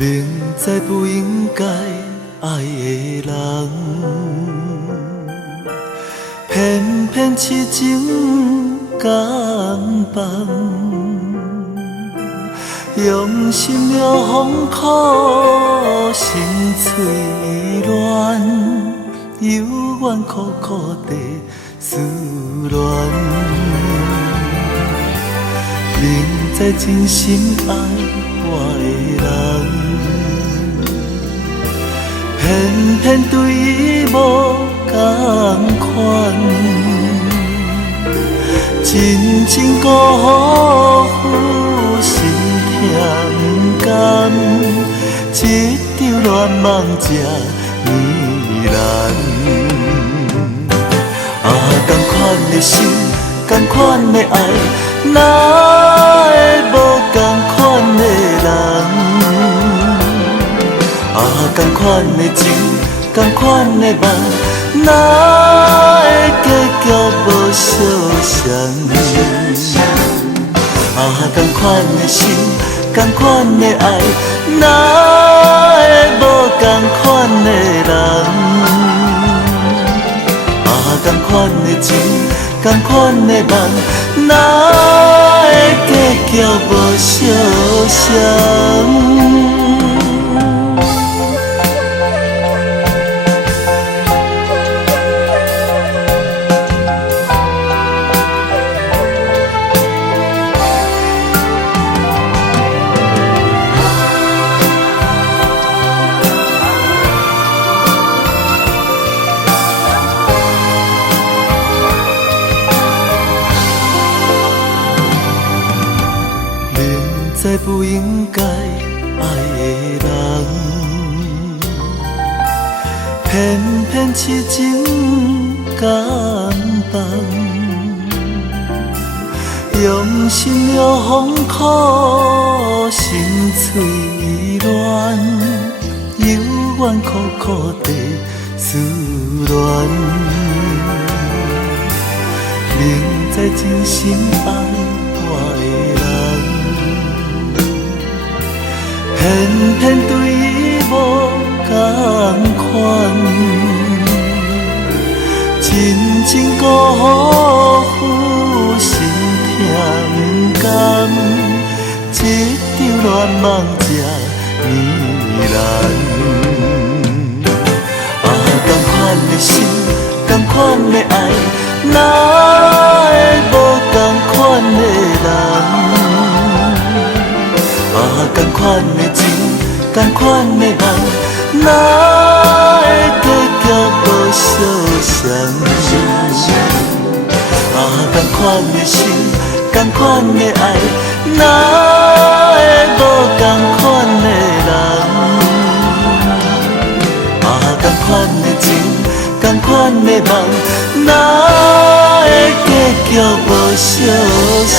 明知不应该爱的人，偏偏痴情敢放，用心了风苦，心碎乱，犹原苦苦地思恋。明知真心爱我的人，偏偏对伊无同款，真情辜负心痛甘，一场恋梦这呢难。同款的心，同款的爱，哪会无同款的人？同款的情，同款的梦，哪会结局无相像？同款的心，同款的爱，哪会无同款的人？同款的情，同款的梦，哪会结局无相像？知不应该爱的人，偏偏痴情敢放，用心了风苦，心碎乱，犹原苦苦地思恋。明知真心爱我的人，偏偏对伊无同款，真情辜负心痛甘，一场恋梦这呢难。同款的心，同款的爱，哪会无同款的人？同款的情，同款的梦，哪会结局无相像？同款的心，同款的爱，哪会无同款的人？同款的情，同款的梦，哪会结局无相像？